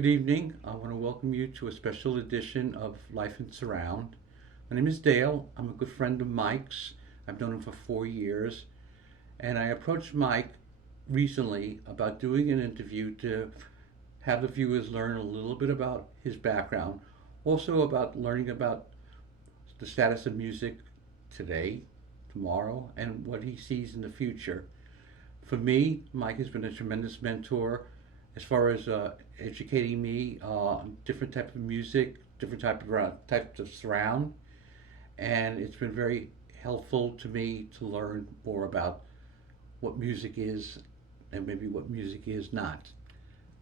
Good evening. I want to welcome you to a special edition of Life and Surround. My name is Dale. I'm a good friend of Mike's. I've known him for 4 years. And I approached Mike recently about doing an interview to have the viewers learn a little bit about his background, also about learning about the status of music today, tomorrow, and what he sees in the future. For me, Mike has been a tremendous mentor as far as educating me on different types of music, different types of surround, and it's been very helpful to me to learn more about what music is and maybe what music is not.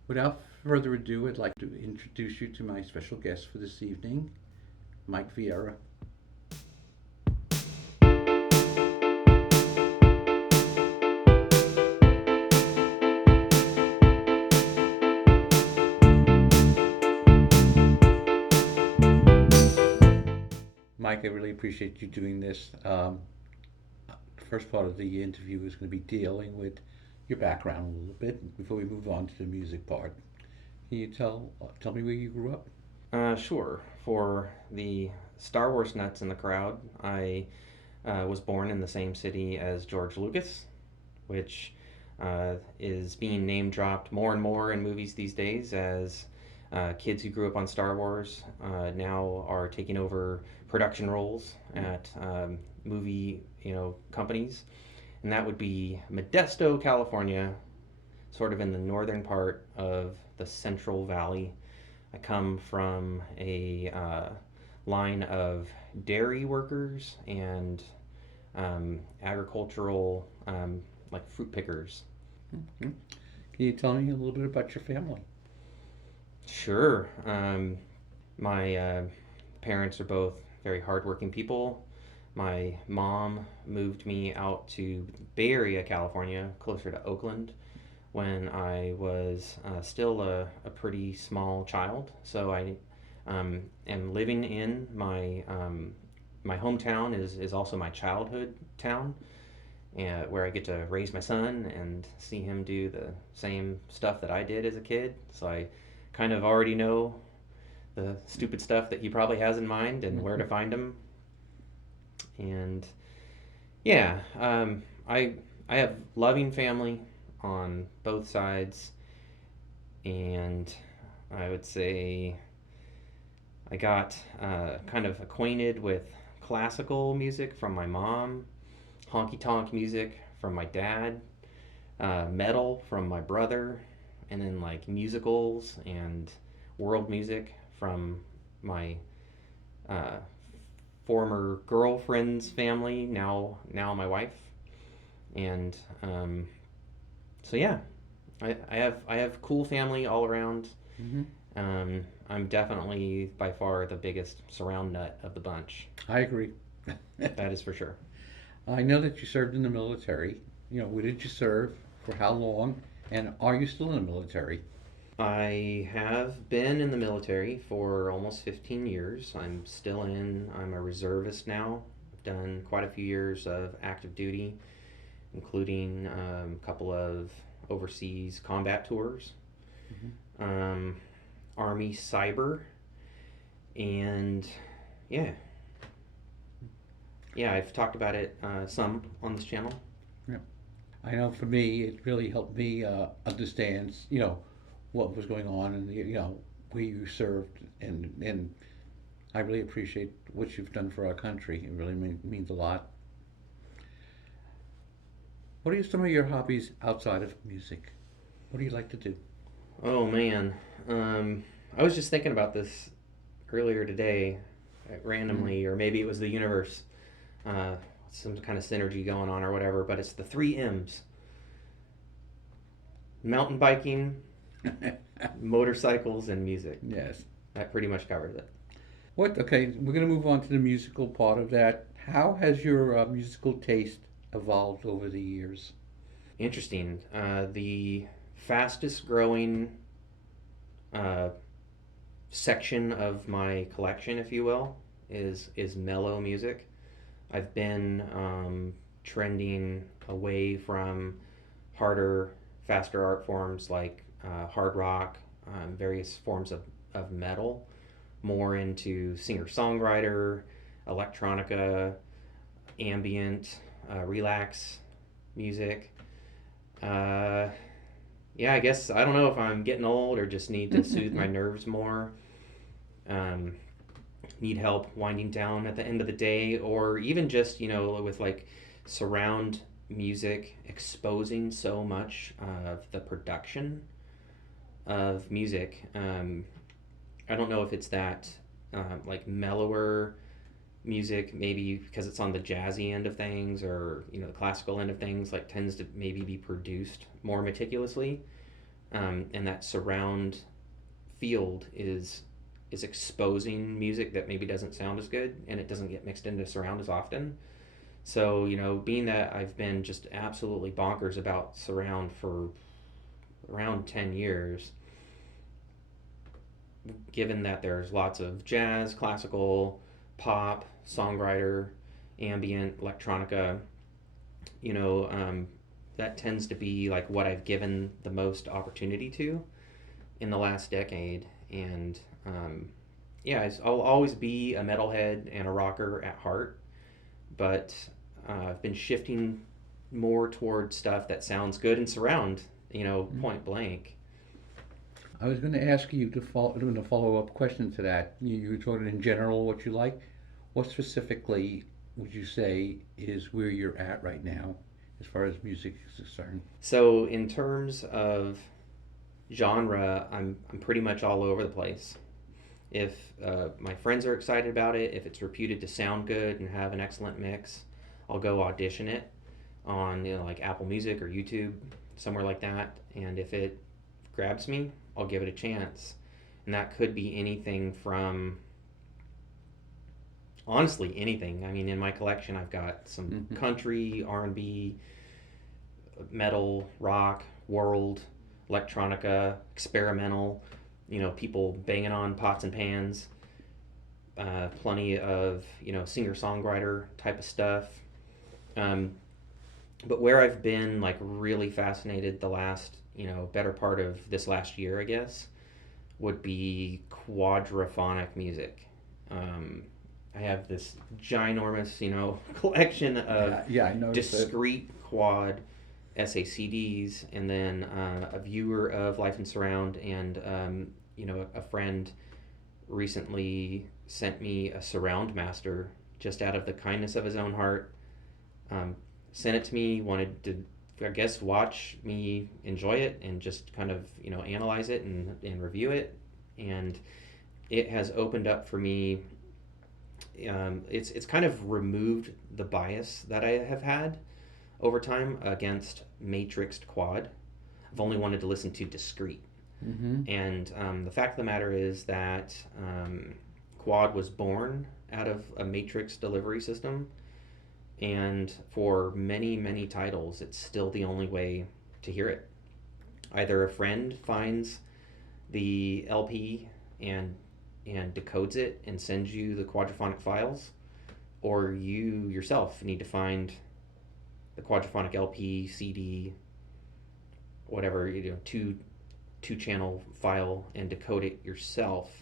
Without further ado, I'd like to introduce you to my special guest for this evening, Mike Vieira. Mike, I really appreciate you doing this. The first part of the interview is going to be dealing with your background a little bit before we move on to the music part. Can you tell me where you grew up? Sure. For the Star Wars nuts in the crowd, I was born in the same city as George Lucas, which is being name dropped more and more in movies these days as kids who grew up on Star Wars now are taking over production roles at movie companies, and that would be Modesto, California, sort of in the northern part of the Central Valley. I come from a line of dairy workers and agricultural, like fruit pickers. Mhm. Can you tell me a little bit about your family? Sure. My parents are both very hardworking people. My mom moved me out to Bay Area, California, closer to Oakland, when I was still a pretty small child. So I am living in my hometown is also my childhood town, where I get to raise my son and see him do the same stuff that I did as a kid. So I kind of already know the stupid stuff that he probably has in mind and where to Mhm. find him. And yeah, I have loving family on both sides, and I would say I got kind of acquainted with classical music from my mom, honky tonk music from my dad, metal from my brother, and then like musicals and world music from my uh, former girlfriend's family, now my wife, and so yeah, I have cool family all around. Mhm. I'm definitely by far the biggest surround nut of the bunch. I agree. That is for sure. I know that you served in the military. Where did you serve? For how long? And are you still in the military? I have been in the military for almost 15 years. I'm still in. I'm a reservist now. I've done quite a few years of active duty, including a couple of overseas combat tours, Mhm. um, Army Cyber, and yeah, yeah, I've talked about it some on this channel. Yeah. I know for me, it really helped me understand, what was going on and where you served, and I really appreciate what you've done for our country. It really means a lot. What are some of your hobbies outside of music? What do you like to do? Oh man, I was just thinking about this earlier today, Mm. randomly, or maybe it was the universe, uh, some kind of synergy going on or whatever. But it's the three M's: mountain biking, motorcycles, and music. Yes. That pretty much covers it. What? Okay, we're going to move on to the musical part of that. How has your musical taste evolved over the years? Interesting. The fastest growing uh, section of my collection, if you will, is mellow music. I've been trending away from harder, faster art forms like hard rock, various forms of metal, more into singer-songwriter, electronica, ambient, relax music. Uh, yeah, I guess I don't know if I'm getting old or just need to soothe my nerves more. Um, Need help winding down at the end of the day, or even just with like surround music exposing so much of the production of music. I don't know if it's that like mellower music, maybe because it's on the jazzy end of things, or the classical end of things, like tends to maybe be produced more meticulously, and that surround field is exposing music that maybe doesn't sound as good, and it doesn't get mixed into surround as often. So being that I've been just absolutely bonkers about surround for around 10 years, given that there's lots of jazz, classical, pop, songwriter, ambient, electronica, you know, um, that tends to be like what I've given the most opportunity to in the last decade. And yeah, I'll always be a metalhead and a rocker at heart, but I've been shifting more toward stuff that sounds good in surround, point blank. I was going to ask you to doing a follow-up question to that. You were talking in general what you like. What specifically would you say is where you're at right now as far as music is concerned? So in terms of genre, I'm pretty much all over the place. If my friends are excited about it, if it's reputed to sound good and have an excellent mix, I'll go audition it on like Apple Music or YouTube, somewhere like that. And if it grabs me, I'll give it a chance. And that could be anything from, honestly, anything. I mean, in my collection, I've got some Hmm. country, R&B, metal, rock, world, electronica, experimental, people banging on pots and pans, plenty of, singer songwriter type of stuff. Um, but where I've been like really fascinated the last, better part of this last year, I guess, would be quadraphonic music. Um, I have this ginormous, collection of Yeah, yeah, I noticed that. discrete quad SACDs, and then a viewer of Life and Surround, and a friend recently sent me a Surround Master just out of the kindness of his own heart. Um, Sent it to me, wanted to, I guess, watch me enjoy it and just kind of analyze it and review it, and it has opened up for me. It's kind of removed the bias that I have had over time against matrixed quad. I've only wanted to listen to discrete. Hmm. And the fact of the matter is that quad was born out of a matrix delivery system. And for many, many titles, it's still the only way to hear it. Either a friend finds the LP and decodes it and sends you the quadraphonic files, or you yourself need to find the quadraphonic LP, CD, whatever, two channel file and decode it yourself.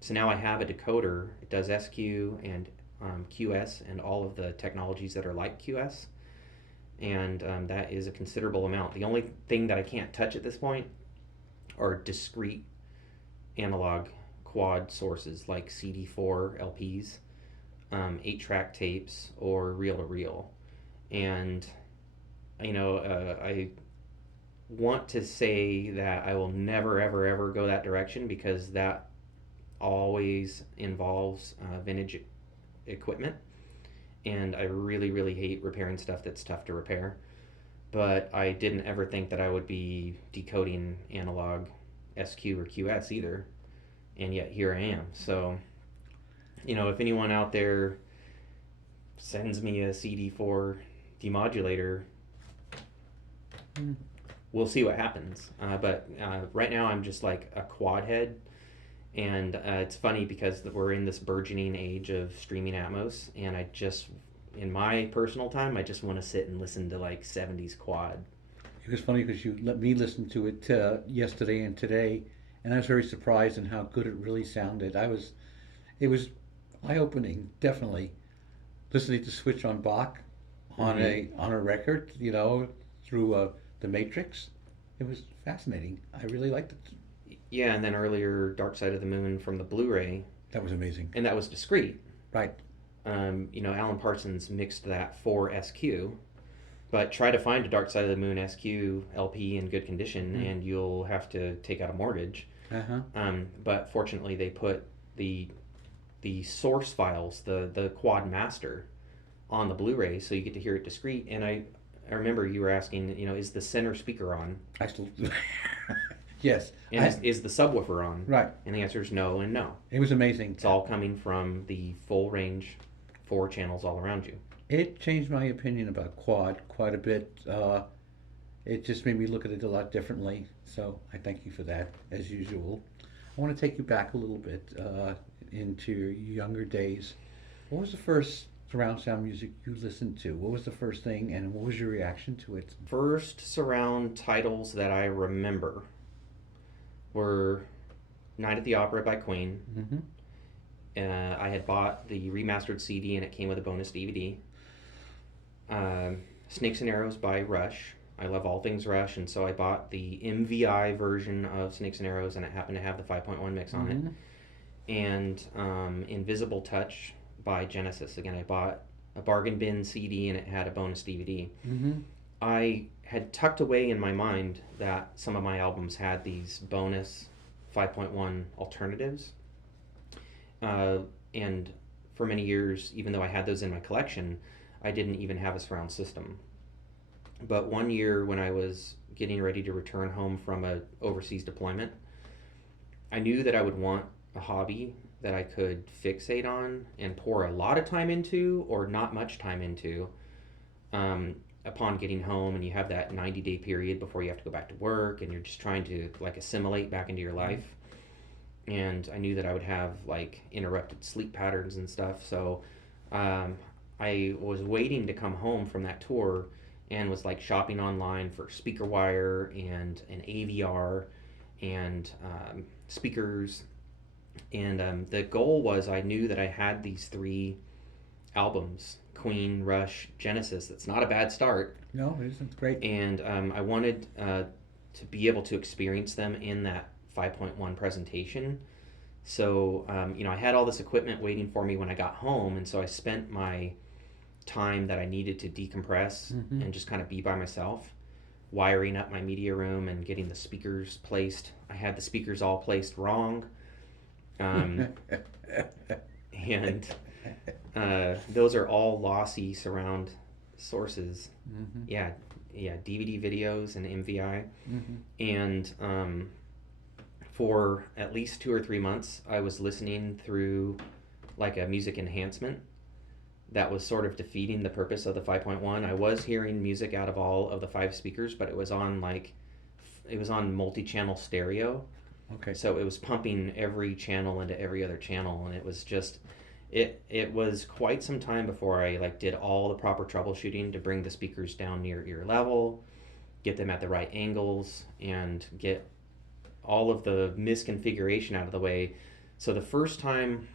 So now I have a decoder. It does SQ and QS and all of the technologies that are like QS, and that is a considerable amount. The only thing that I can't touch at this point are discrete analog quad sources like CD4 LPs, 8-track tapes, or reel to reel. And I want to say that I will never, ever, ever go that direction, because that always involves vintage equipment, and I really, really hate repairing stuff that's tough to repair. But I didn't ever think that I would be decoding analog SQ or QS either, and yet here I am. So, if anyone out there sends me a CD4 demodulator, we'll see what happens. But right now I'm just like a quad head, and it's funny because we're in this burgeoning age of streaming Atmos, and in my personal time, I just want to sit and listen to like 70s quad. It was funny because you let me listen to it yesterday and today, and I was very surprised in how good it really sounded. It was eye-opening, definitely. Listening to Switch on Bach Mm-hmm. on a record, through the Matrix. It was fascinating. I really liked it. Yeah, and then earlier Dark Side of the Moon from the Blu-ray, That was amazing. and that was discrete. Right. Alan Parsons mixed that for SQ, but try to find a Dark Side of the Moon SQ LP in good condition, Mm. and you'll have to take out a mortgage. Uh huh. But fortunately, they put the the source files, the quad master, on the Blu-ray, so you get to hear it discrete. And I remember you were asking, is the center speaker on, I still. Yes. and is the subwoofer on? Right. And the answer is no and no. It was amazing. It's all coming from the full range, four channels all around you. It changed my opinion about quad quite a bit. It just made me look at it a lot differently. So I thank you for that, as usual. I want to take you back a little bit into your younger days. What was the first surround sound music you listened to? What was the first thing, and what was your reaction to it? First surround titles that I remember were Night at the Opera by Queen. Mm-hmm. I had bought the remastered CD and it came with a bonus DVD. Snakes and Arrows by Rush. I love all things Rush, and so I bought the MVI version of Snakes and Arrows, and it happened to have the 5.1 mix on Mm-hmm. it. And Invisible Touch by Genesis. Again, I bought a bargain bin CD and it had a bonus DVD. Mm-hmm. I had tucked away in my mind that some of my albums had these bonus 5.1 alternatives. And for many years, even though I had those in my collection, I didn't even have a surround system. But one year when I was getting ready to return home from a overseas deployment, I knew that I would want a hobby that I could fixate on and pour a lot of time into or not much time into upon getting home, and you have that 90-day period before you have to go back to work and you're just trying to like assimilate back into your life. And I knew that I would have like interrupted sleep patterns and stuff. So I was waiting to come home from that tour and was like shopping online for speaker wire and an AVR and speakers. And the goal was I knew that I had these three albums, Queen, Rush, Genesis. That's not a bad start. No, it isn't great. And I wanted to be able to experience them in that 5.1 presentation. So, I had all this equipment waiting for me when I got home, and so I spent my time that I needed to decompress Mm-hmm. and just kind of be by myself, wiring up my media room and getting the speakers placed. I had the speakers all placed wrong. Um, and those are all lossy surround sources. Mm-hmm. Yeah, DVD videos and MVI. Mm-hmm. And for at least 2 or 3 months, I was listening through like a music enhancement that was sort of defeating the purpose of the 5.1. I was hearing music out of all of the five speakers, but it was on multi-channel stereo. Okay. So it was pumping every channel into every other channel, and it was just it was quite some time before I like did all the proper troubleshooting to bring the speakers down near ear level, get them at the right angles, and get all of the misconfiguration out of the way. So the first time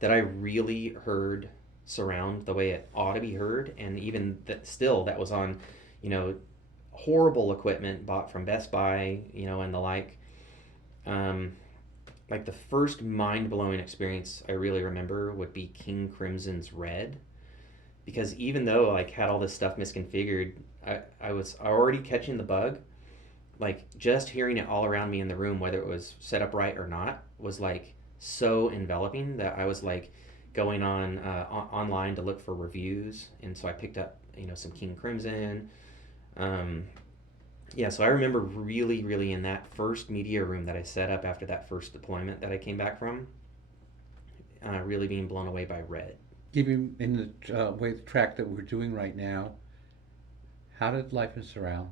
that I really heard surround the way it ought to be heard, and even that still that was on, horrible equipment bought from Best Buy, and the like. Like the first mind-blowing experience I really remember would be King Crimson's Red, because even though like had all this stuff misconfigured, I was already catching the bug. Like just hearing it all around me in the room, whether it was set up right or not, was like so enveloping that I was like going on online to look for reviews, and so I picked up some King Crimson. So I remember really, really in that first media room that I set up after that first deployment that I came back from, really being blown away by Red. Even in the way the track that we're doing right now, how did Life in Surround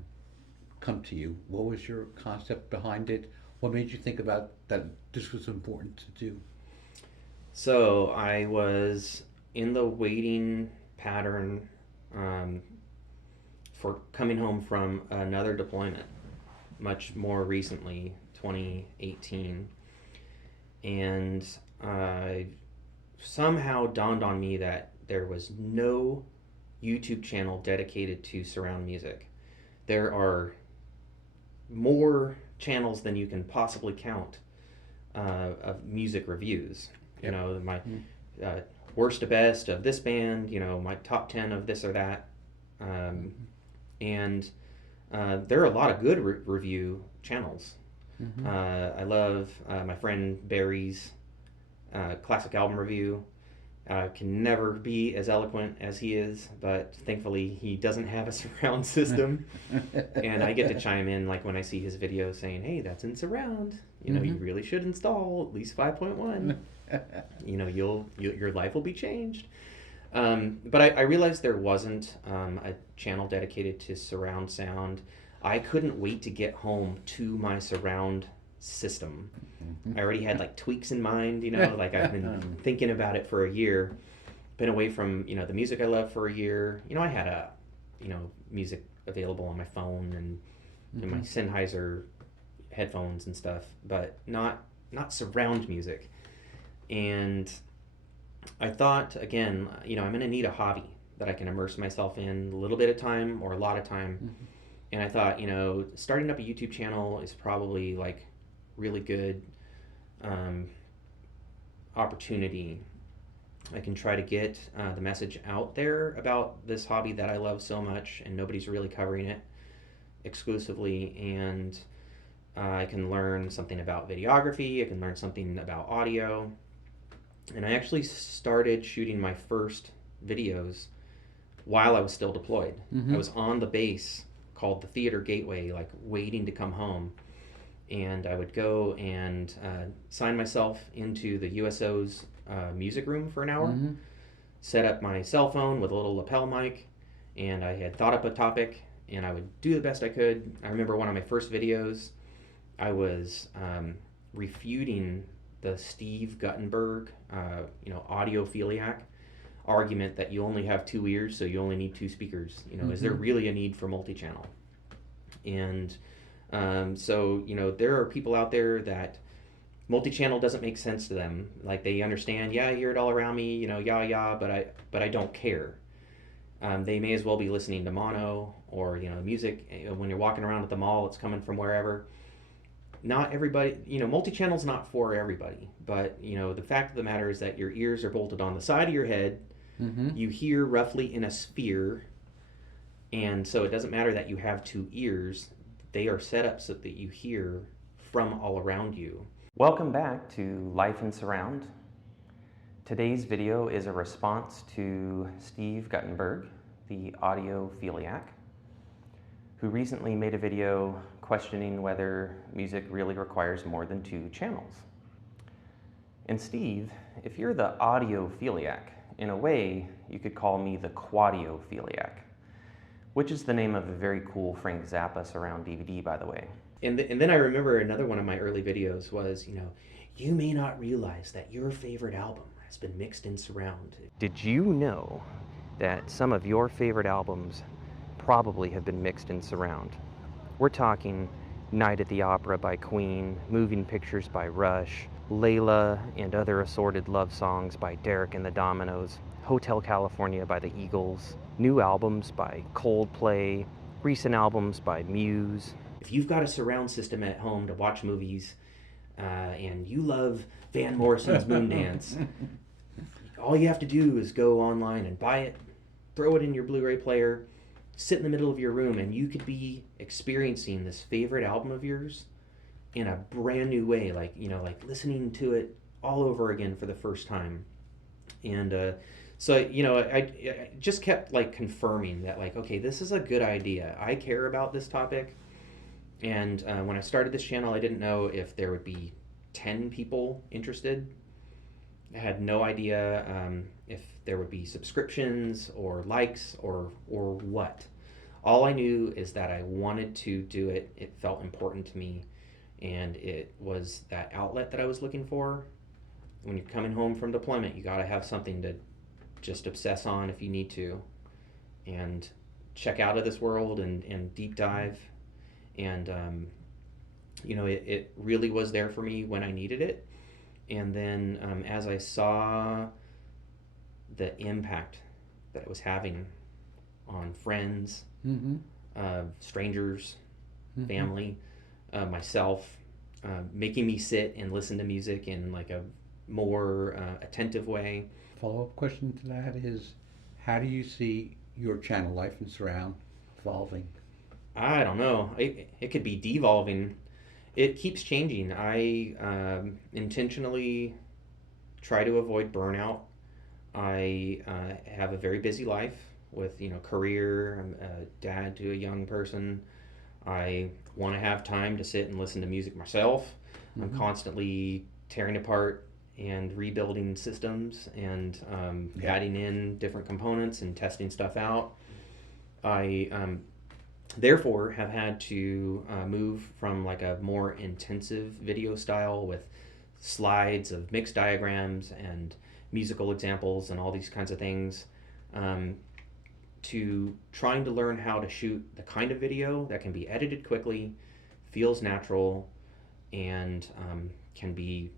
come to you? What was your concept behind it? What made you think about that this was important to do? So I was in the waiting pattern for coming home from another deployment, much more recently, 2018, and somehow dawned on me that there was no YouTube channel dedicated to surround music. There are more channels than you can possibly count of music reviews. You Yep. know, my worst to best of this band, my top 10 of this or that. And there are a lot of good review channels. I love my friend Barry's classic album review. Can never be as eloquent as he is, but thankfully he doesn't have a surround system, and I get to chime in like when I see his video saying, "Hey, that's in surround. You really should install at least 5.1. Your life will be changed." But I realized there wasn't a channel dedicated to surround sound. I couldn't wait to get home to my surround system. I already had like tweaks in mind, like I've been thinking about it for a year. Been away from, the music I love for a year. I had music available on my phone and my Sennheiser headphones and stuff, but not surround music. And I thought, again, I'm going to need a hobby that I can immerse myself in a little bit of time or a lot of time. And I thought, starting up a YouTube channel is probably like really good opportunity. I can try to get the message out there about this hobby that I love so much, and nobody's really covering it exclusively. And I can learn something about videography. I can learn something about audio. And I actually started shooting my first videos while I was still deployed. I was on the base called the Theater Gateway, like waiting to come home. And I would go and sign myself into the USO's music room for an hour, set up my cell phone with a little lapel mic, and I had thought up a topic, and I would do the best I could. I remember one of my first videos, I was refuting the Steve Guttenberg, audiophiliac argument that you only have 2 ears, so you only need 2 speakers. Is there really a need for multi-channel? And so there are people out there that multi-channel doesn't make sense to them. Like they understand, I hear it all around me, but I don't care. They may as well be listening to mono or music. When you're walking around at the mall, it's coming from wherever. Not everybody, multi-channel's not for everybody. But the fact of the matter is that your ears are bolted on the side of your head. You hear roughly in a sphere, and so it doesn't matter that you have 2 ears. They are set up so that you hear from all around you. Welcome back to Life in Surround. Today's video is a response to Steve Guttenberg, the audiophiliac, who recently made a video questioning whether music really requires more than 2 channels. And Steve, if you're the audiophiliac, in a way, you could call me the quadiophiliac, which is the name of a very cool Frank Zappa surround DVD, by the way. And then I remember another one of my early videos was, you may not realize that your favorite album has been mixed in surround. Did you know that some of your favorite albums probably have been mixed in surround? We're talking Night at the Opera by Queen, Moving Pictures by Rush, Layla and Other Assorted Love Songs by Derek and the Dominos, Hotel California by the Eagles, new albums by Coldplay, recent albums by Muse. If you've got a surround system at home to watch movies and you love Van Morrison's Moondance, all you have to do is go online and buy it, throw it in your Blu-ray player, sit in the middle of your room, and you could be experiencing this favorite album of yours in a brand new way, like listening to it all over again for the first time. And so I just kept like confirming that, like, okay, this is a good idea. I care about this topic. And when I started this channel, I didn't know if there would be 10 people interested. I had no idea if there would be subscriptions or likes or what. All I knew is that I wanted to do it. It felt important to me, and it was that outlet that I was looking for. When you're coming home from deployment, you got to have something to just obsess on if you need to, and check out of this world and deep dive. And it really was there for me when I needed it. And then as I saw the impact that it was having on friends, Mm-hmm. strangers, Mm-hmm. family, myself, making me sit and listen to music in like a more attentive way. Follow-up question to that is, how do you see your channel, Life and Surround, evolving? I don't know. It could be devolving. It keeps changing. I intentionally try to avoid burnout. I have a very busy life with career. I'm a dad to a young person. I want to have time to sit and listen to music myself. I'm Mm-hmm. constantly tearing apart and rebuilding systems and Yeah. adding in different components and testing stuff out. I therefore have had to move from like a more intensive video style with slides of mixed diagrams and musical examples and all these kinds of things, um, to trying to learn how to shoot the kind of video that can be edited quickly, feels natural, and can be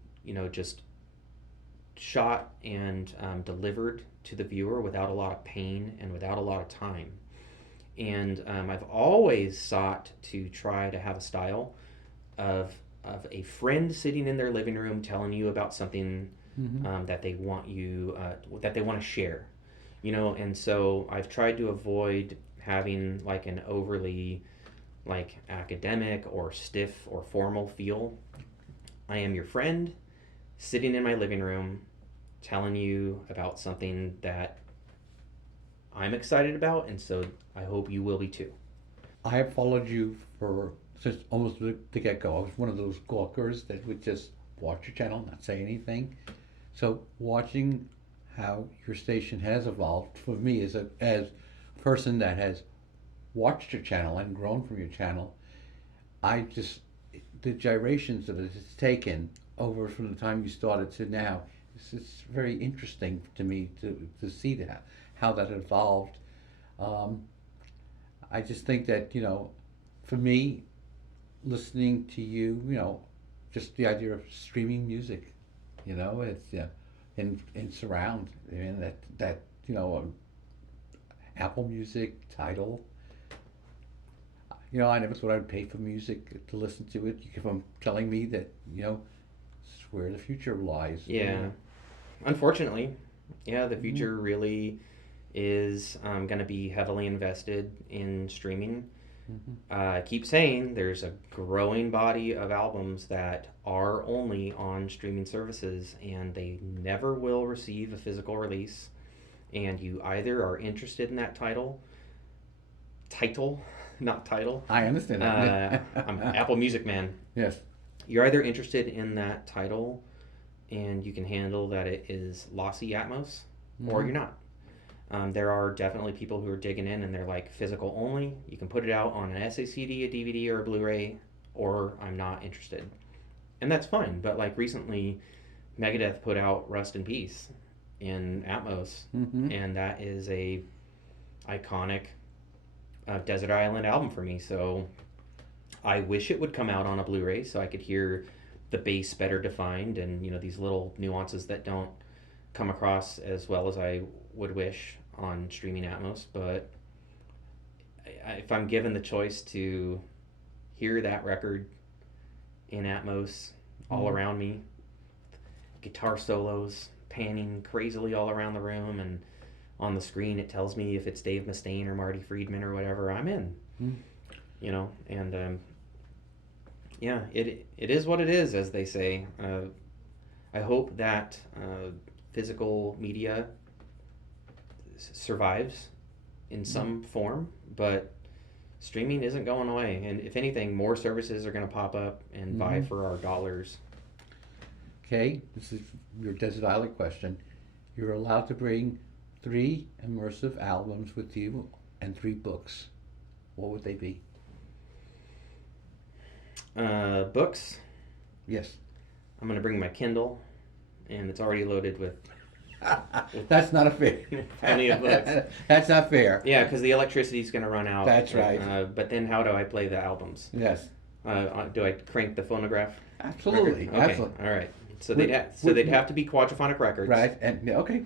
just shot and delivered to the viewer without a lot of pain and without a lot of time. And I've always sought to try to have a style of a friend sitting in their living room telling you about something Mm-hmm. that they want that they want to share, And so I've tried to avoid having like an overly like academic or stiff or formal feel. I am your friend sitting in my living room telling you about something that I'm excited about, and so I hope you will be too. I have followed you for since almost the get-go. I was one of those gawkers that would just watch your channel, not say anything. So watching how your station has evolved for me as a person that has watched your channel and grown from your channel, I just the gyrations that it's taken over from the time you started to now. It's very interesting to me to see that how that evolved. Um, I just think that for me, listening to you, just the idea of streaming music, it's in surround, and that Apple Music, Tidal. I never thought I'd pay for music to listen to it. You keep on telling me that this is where the future lies. Yeah, unfortunately, yeah, the Mm-hmm. future really is going to be heavily invested in streaming. Mm-hmm. I keep saying there's a growing body of albums that are only on streaming services and they never will receive a physical release. And you either are interested in that title, not title. I understand I'm that. Apple Music man. Yes. You're either interested in that title and you can handle that it is lossy Atmos, or Mm-hmm. you're not. There are definitely people who are digging in and they're like physical only. You can put it out on an SACD, a DVD, or a Blu-ray, or I'm not interested, and that's fine. But like recently, Megadeth put out Rust in Peace in Atmos, Mm-hmm. and that is a iconic desert island album for me. So I wish it would come out on a Blu-ray so I could hear the bass better defined and these little nuances that don't come across as well as I would wish on streaming Atmos. But if I'm given the choice to hear that record in Atmos all Mm-hmm. around me, guitar solos panning crazily all around the room, and on the screen it tells me if it's Dave Mustaine or Marty Friedman or whatever, I'm in. And yeah, it is what it is, as they say. I hope that physical media survives in Mm-hmm. some form, but streaming isn't going away. And if anything, more services are going to pop up and vie Mm-hmm. for our dollars. Okay, this is your Desert Island question. You're allowed to bring 3 immersive albums with you and 3 books. What would they be? Books, Yes. I'm going to bring my Kindle, and it's already loaded with That's not a fair. plenty of books. That's not fair. Yeah, because the electricity's going to run out. That's right. But then how do I play the albums? Yes. Do I crank the phonograph record? Absolutely, Okay, absolutely. all right. So Would, they'd have to be quadraphonic records. right, and yeah, okay,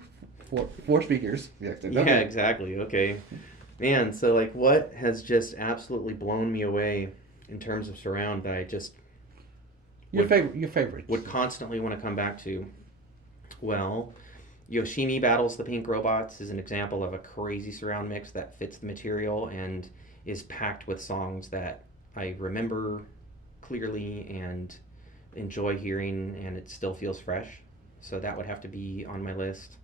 four speakers. Yes, Yeah, okay. exactly. Okay. Man, so like what has just absolutely blown me away in terms of surround that I just would Your favorites. would constantly want to come back to? Well, Yoshimi Battles the Pink Robots is an example of a crazy surround mix that fits the material and is packed with songs that I remember clearly and enjoy hearing, and it still feels fresh. So that would have to be on my list.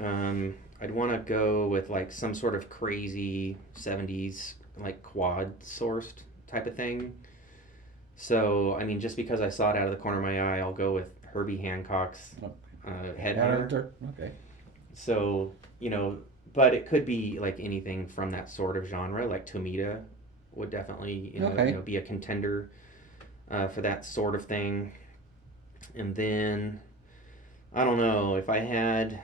I'd want to go with like some sort of crazy 70s like quad sourced type of thing. So, I mean, just because I saw it out of the corner of my eye, I'll go with Herbie Hancock's Headhunter. Okay. So, but it could be like anything from that sort of genre, like Tomita would definitely, Okay. be a contender for that sort of thing. And then, I don't know, if I had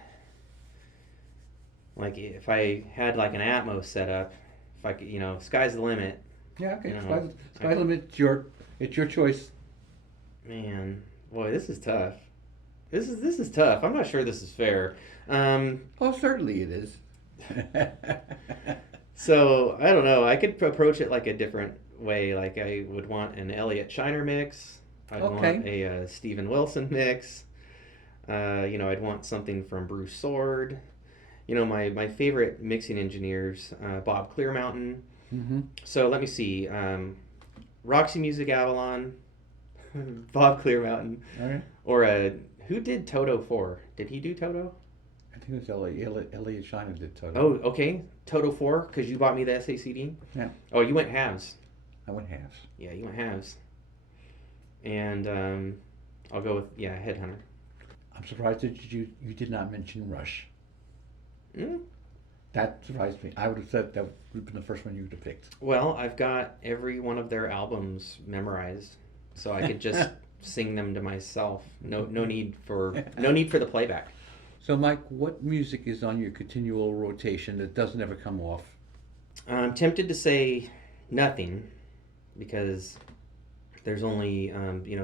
like an Atmos setup, if I could, sky's the limit, Yeah. Okay. you know, Sky's the limit. It's your choice. man, boy, this is tough. This is tough. I'm not sure this is fair. Um, Oh, certainly it is. so I don't know. I could approach it like a different way. Like I would want an Elliot Shiner mix. I'd Okay. want a Steven Wilson mix. I'd want something from Bruce Sword. My favorite mixing engineers, Bob Clearmountain. Mm-hmm. So let me see. Roxy Music Avalon, Bob Clearmountain, All right. or who did Toto 4? Did he do Toto? I think it was Elliot Shiner did Toto. Oh, okay. Toto 4, because you bought me the SACD? Yeah. Oh, you went halves. I went halves. Yeah, you went halves. And I'll go with, Headhunter. I'm surprised that you did not mention Rush. Mm? That surprised me. I would have said that would have been the first one you would have picked. Well, I've got every one of their albums memorized, so I could just sing them to myself. No need for the playback. So, Mike, what music is on your continual rotation that doesn't ever come off? I'm tempted to say nothing because there's only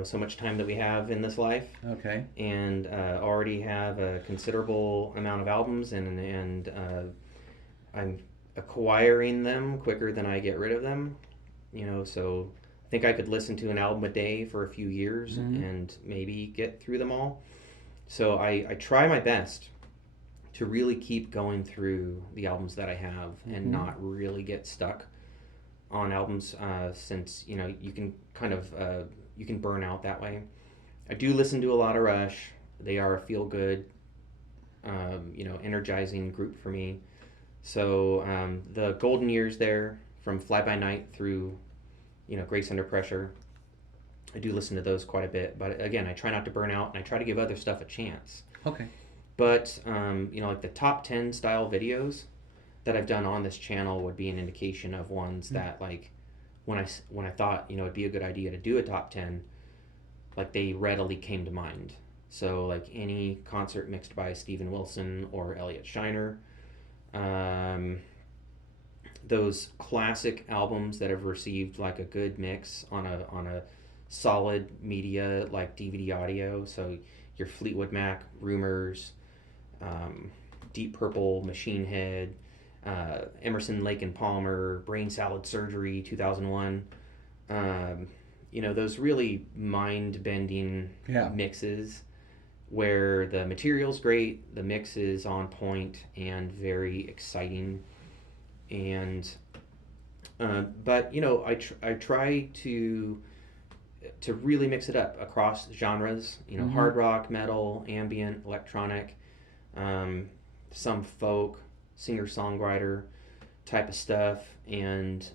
so much time that we have in this life, Okay. and already have a considerable amount of albums, and I'm acquiring them quicker than I get rid of them. So I think I could listen to an album a day for a few years Mhm. and maybe get through them all. So I try my best to really keep going through the albums that I have and Mhm. not really get stuck on albums, since you can kind of you can burn out that way. I do listen to a lot of Rush. They are a feel good, energizing group for me. So the golden years there, from Fly By Night through Grace Under Pressure, I do listen to those quite a bit. But again, I try not to burn out, and I try to give other stuff a chance. Okay. But like the top 10 style videos that I've done on this channel would be an indication of ones that, like, when I thought it'd be a good idea to do a top 10, like, they readily came to mind. So like any concert mixed by Steven Wilson or Elliot Shiner, those classic albums that have received like a good mix on a solid media like DVD audio. So your Fleetwood Mac, Rumors, Deep Purple, Machine Head, Emerson, Lake and Palmer, Brain Salad Surgery, 2001. Those really mind-bending Yeah. mixes where the material's great, the mix is on point and very exciting. And but I try to really mix it up across genres. Mhm. Hard rock, metal, ambient, electronic, some folk, singer-songwriter type of stuff. And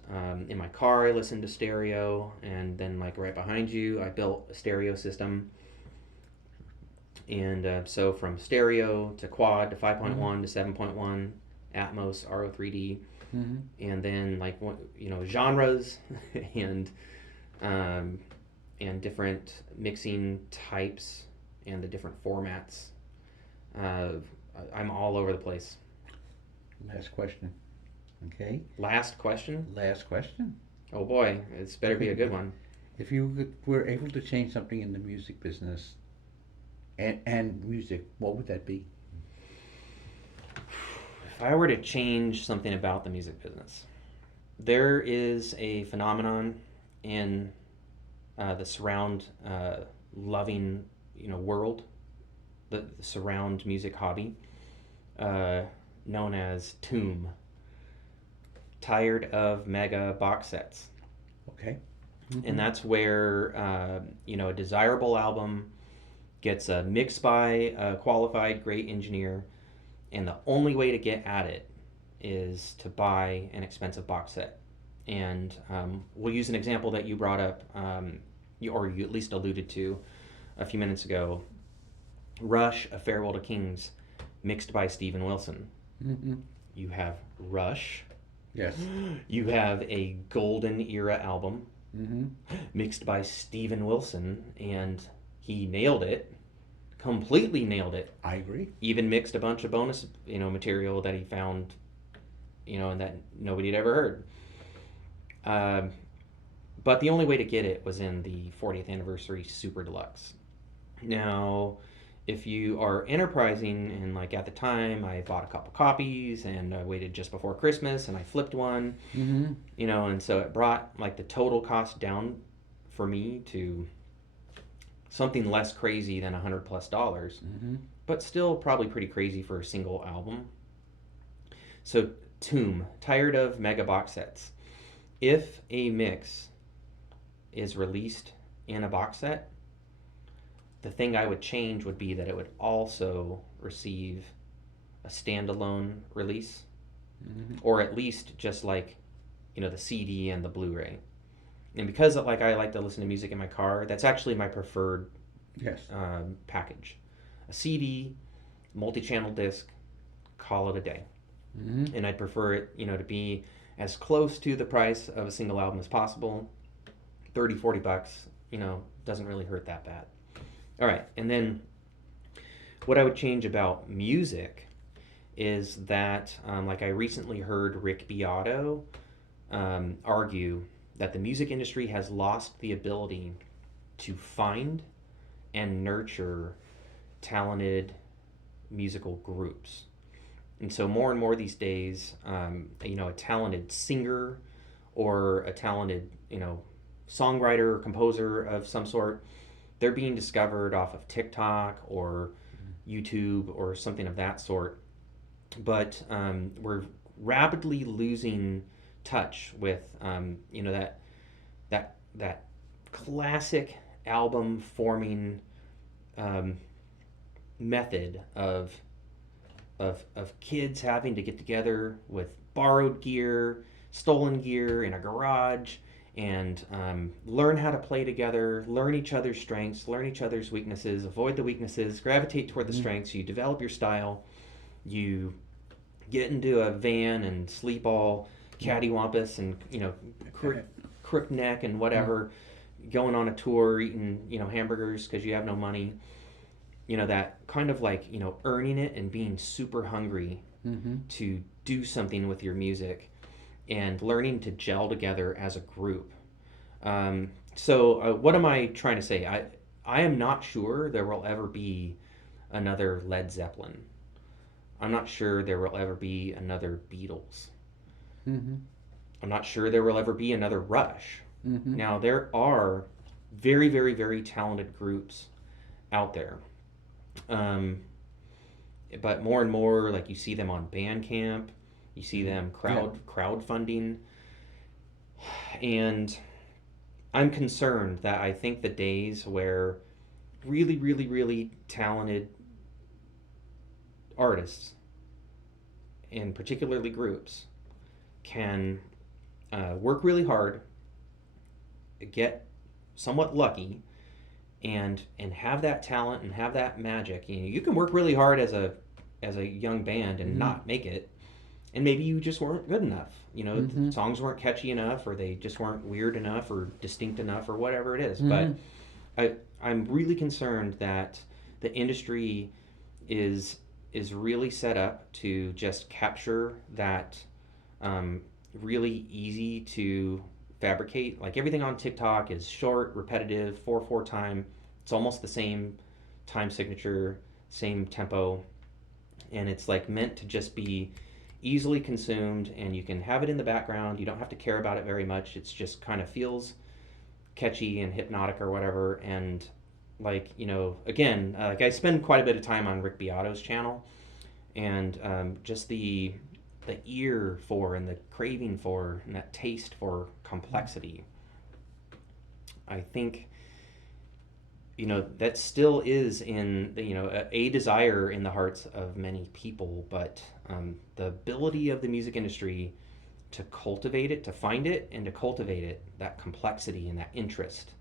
in my car I listen to stereo, and then like right behind you I built a stereo system. And so from stereo to quad to 5.1 to 7.1, Atmos, RO3D, Mm-hmm. and then like genres and um, and different mixing types and the different formats. I'm all over the place. Last question. Okay. Last question. Last question. Oh boy, it's better be a good one. If you were able to change something in the music business and music, what would that be? If I were to change something about the music business, there is a phenomenon in the surround loving, world, the surround music hobby, uh, known as Tomb. Tired of mega box sets, Okay. and Mm-hmm. that's where a desirable album gets mixed by a qualified great engineer, and the only way to get at it is to buy an expensive box set. And we'll use an example that you brought up, or you at least alluded to a few minutes ago. Rush, A Farewell to Kings, mixed by Steven Wilson. Mm-hmm. You have Rush. Yes. You have a golden era album Mm-hmm. mixed by Steven Wilson, and he nailed it, completely nailed it. I agree. Even mixed a bunch of bonus, material that he found, and that nobody had ever heard. Um, but the only way to get it was in the 40th anniversary Super Deluxe. Now, if you are enterprising, and like at the time, I bought a couple copies and I waited just before Christmas and I flipped one, Mm-hmm. and so it brought like the total cost down for me to something less crazy than $100 plus, Mm-hmm. but still probably pretty crazy for a single album. So, Tomb, tired of mega box sets. If a mix is released in a box set, the thing I would change would be that it would also receive a standalone release, Mm-hmm. or at least just like, the CD and the Blu-ray. And because like I like to listen to music in my car, that's actually my preferred Yes. package. A CD, multi-channel disc, call it a day. Mm-hmm. And I'd prefer it, to be as close to the price of a single album as possible. 30, $40, doesn't really hurt that bad. All right, and then what I would change about music is that, like I recently heard Rick Beato argue that the music industry has lost the ability to find and nurture talented musical groups. And so more and more these days, a talented singer or a talented, songwriter or composer of some sort, they're being discovered off of TikTok or YouTube or something of that sort. But we're rapidly losing touch with, that classic album forming um, method of kids having to get together with borrowed gear, stolen gear in a garage, and learn how to play together, learn each other's strengths, learn each other's weaknesses, avoid the weaknesses, gravitate toward the Mm-hmm. strengths. You develop your style. You get into a van and sleep all cattywampus and crook neck and whatever, going on a tour eating hamburgers because you have no money. That kind of like earning it and being super hungry Mm-hmm. to do something with your music and learning to gel together as a group. So what am I trying to say? I am not sure there will ever be another Led Zeppelin. I'm not sure there will ever be another Beatles. Mm-hmm. I'm not sure there will ever be another Rush. Mm-hmm. Now, there are very, very, very talented groups out there. Um, but more and more, like you see them on Bandcamp, you see them crowdfunding, and I'm concerned that I think the days where really, really, really talented artists, and particularly groups, can work really hard, get somewhat lucky, and have that talent and have that magic. You can work really hard as a young band and Mm-hmm. not make it, and maybe you just weren't good enough. Mm-hmm. The songs weren't catchy enough, or they just weren't weird enough, or distinct enough, or whatever it is. Mm-hmm. But I'm really concerned that the industry is really set up to just capture that really easy to fabricate. Like everything on TikTok is short, repetitive, 4/4 time. It's almost the same time signature, same tempo, and it's like meant to just be easily consumed, and you can have it in the background. You don't have to care about it very much. It's just kind of feels catchy and hypnotic or whatever. And like, again, like I spend quite a bit of time on Rick Beato's channel, and just the ear for and the craving for and that taste for complexity. I think that still is in a desire in the hearts of many people, but the ability of the music industry to cultivate it, to find it, and to cultivate it, that complexity and that interest,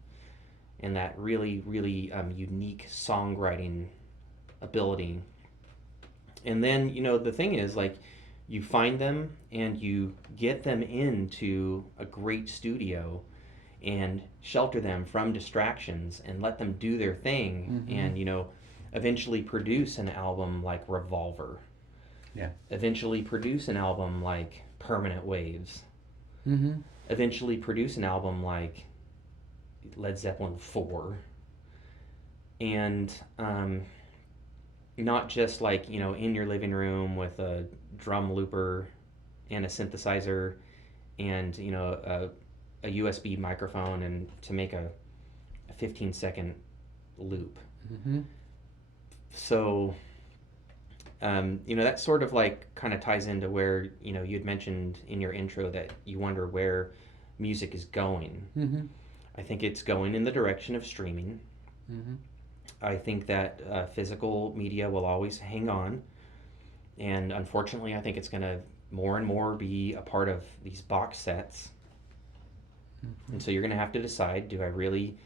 and that really, really unique songwriting ability. And then, the thing is, like, you find them and you get them into a great studio and shelter them from distractions and let them do their thing, and, eventually produce an album like Revolver. Yeah. Eventually produce an album like Permanent Waves. Mm-hmm. Eventually produce an album like Led Zeppelin 4. And not just like, in your living room with a drum looper and a synthesizer and, a USB microphone and to make a 15-second loop. Mm-hmm. So, that sort of like kind of ties into where, you'd mentioned in your intro that you wonder where music is going. Mm-hmm. I think it's going in the direction of streaming. Mm-hmm. I think that physical media will always hang on. And unfortunately, I think it's going to more and more be a part of these box sets. Mm-hmm. And so you're going to have to decide, do I really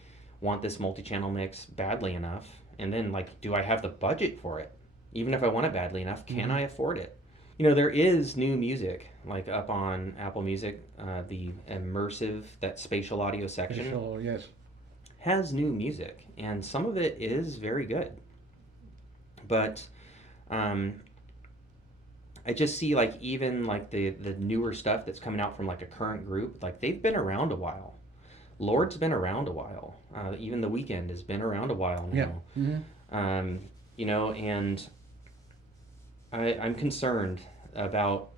want this multi-channel mix badly enough? And then, like, do I have the budget for it? Even if I want it badly enough, can I afford it? There is new music, like up on Apple Music, the Immersive, that spatial audio section. Spatial, yes. Has new music, and some of it is very good. But I just see, like, even like the newer stuff that's coming out from like a current group, like they've been around a while. Lord's been around a while. Even The Weeknd has been around a while now. Yeah. Mm-hmm. And I'm concerned about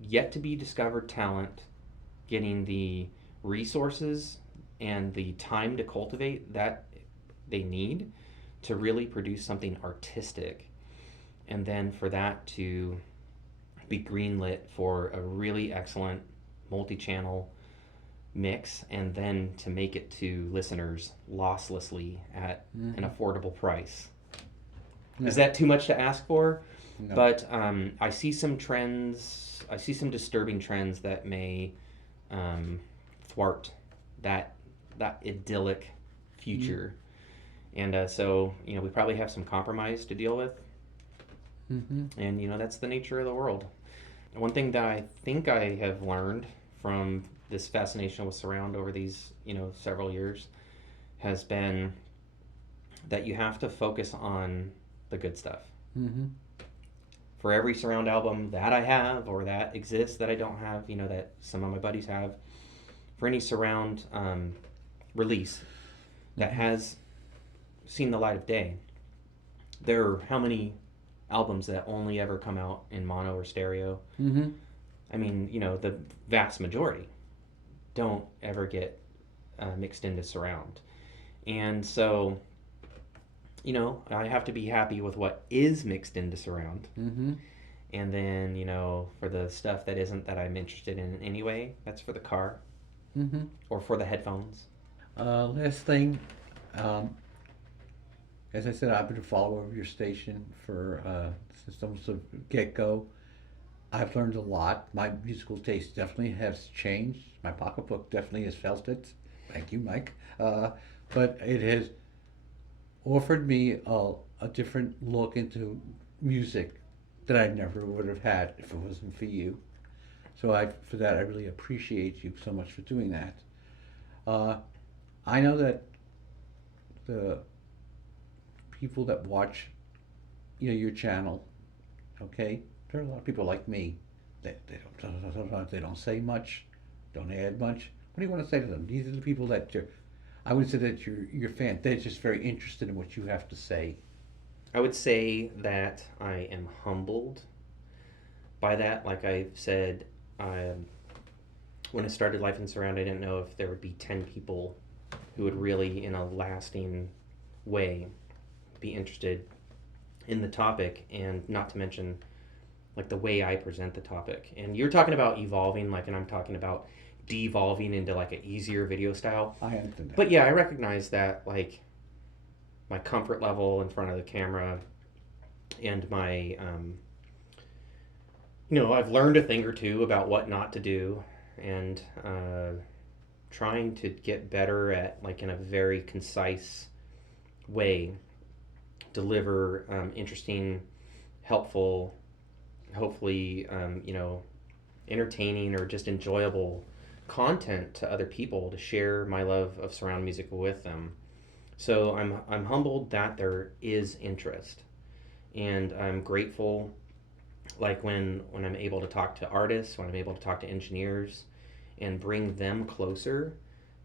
yet to be discovered talent getting the resources and the time to cultivate that they need to really produce something artistic, and then for that to be greenlit for a really excellent multi-channel mix, and then to make it to listeners losslessly at an affordable price. No. Is that too much to ask for? No. But I see some trends. I see some disturbing trends that may thwart that idyllic future. And so we probably have some compromise to deal with. Mm-hmm. And that's the nature of the world. One thing that I think I have learned from this fascination with surround over these several years has been that you have to focus on the good stuff. Mm-hmm. For every surround album that I have or that exists that I don't have, that some of my buddies have, for any surround release that has seen the light of day, there are how many albums that only ever come out in mono or stereo? Mm-hmm. I mean, the vast majority don't ever get mixed into surround. And so, I have to be happy with what is mixed into surround. Mm-hmm. And then, for the stuff that isn't, that I'm interested in anyway, that's for the car. Mm-hmm. Or for the headphones. Last thing, as I said, I've been a follower of your station for since almost the get-go. I've learned a lot. My musical taste definitely has changed. My pocketbook definitely has felt it. Thank you, Mike. But it has offered me a different look into music that I never would have had if it wasn't for you. So for that, I really appreciate you so much for doing that. I know that the people that watch, your channel, okay, there are a lot of people like me they don't say much, don't add much. What do you want to say to them? These are the people that you're. I wouldn't say that you're fan. They're just very interested in what you have to say. I would say that I am humbled by that. Like I said, when I started Life in Surround, I didn't know if there would be 10 people who would really, in a lasting way, be interested in the topic, and not to mention like the way I present the topic. And you're talking about evolving, like, and I'm talking about devolving into like an easier video style. I understand that. But yeah, I recognize that, like, my comfort level in front of the camera and my, I've learned a thing or two about what not to do, and trying to get better at, like, in a very concise way, deliver interesting, helpful, hopefully, entertaining or just enjoyable content to other people, to share my love of surround music with them. So I'm humbled that there is interest, and I'm grateful, like when I'm able to talk to artists, when I'm able to talk to engineers, and bring them closer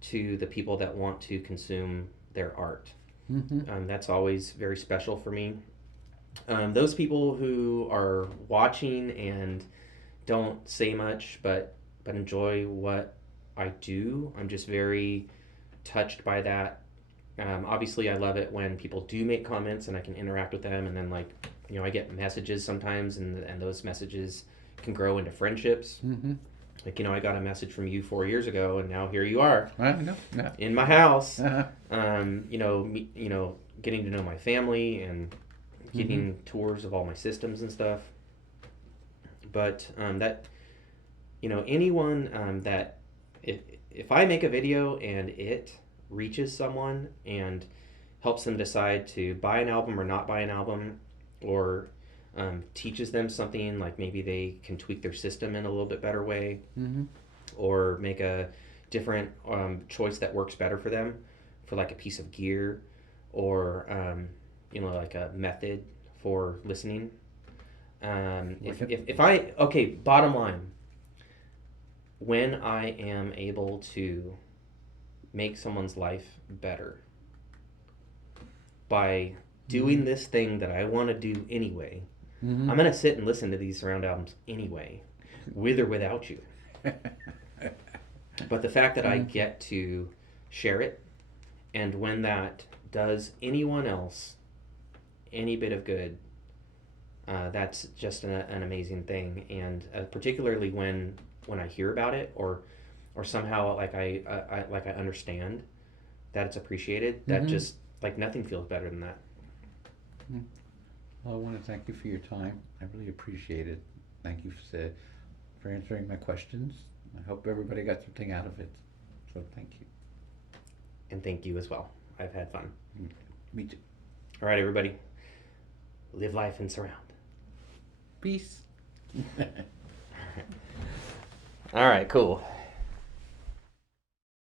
to the people that want to consume their art. That's always very special for me. Those people who are watching and don't say much, but enjoy what I do, I'm just very touched by that. Obviously, I love it when people do make comments and I can interact with them, and then, like, I get messages sometimes, and those messages can grow into friendships. Like, I got a message from you 4 years ago, and now here you are. I know. Yeah. In my house. Uh-huh. Getting to know my family and getting tours of all my systems and stuff. But that, anyone that, if I make a video and it reaches someone and helps them decide to buy an album or not buy an album, or teaches them something, like maybe they can tweak their system in a little bit better way, or make a different choice that works better for them, for like a piece of gear, or like a method for listening. Bottom line, when I am able to make someone's life better by doing this thing that I want to do anyway, I'm going to sit and listen to these surround albums anyway, with or without you. But the fact that I get to share it, and when that does anyone else any bit of good, that's just an amazing thing. And particularly when I hear about it, or somehow like I understand that it's appreciated, that just, like, nothing feels better than that. Well, I want to thank you for your time. I really appreciate it. Thank you for answering my questions. I hope everybody got something out of it. So thank you. And thank you as well. I've had fun. Me too. All right, everybody. Live life in surround. Peace. All right, cool.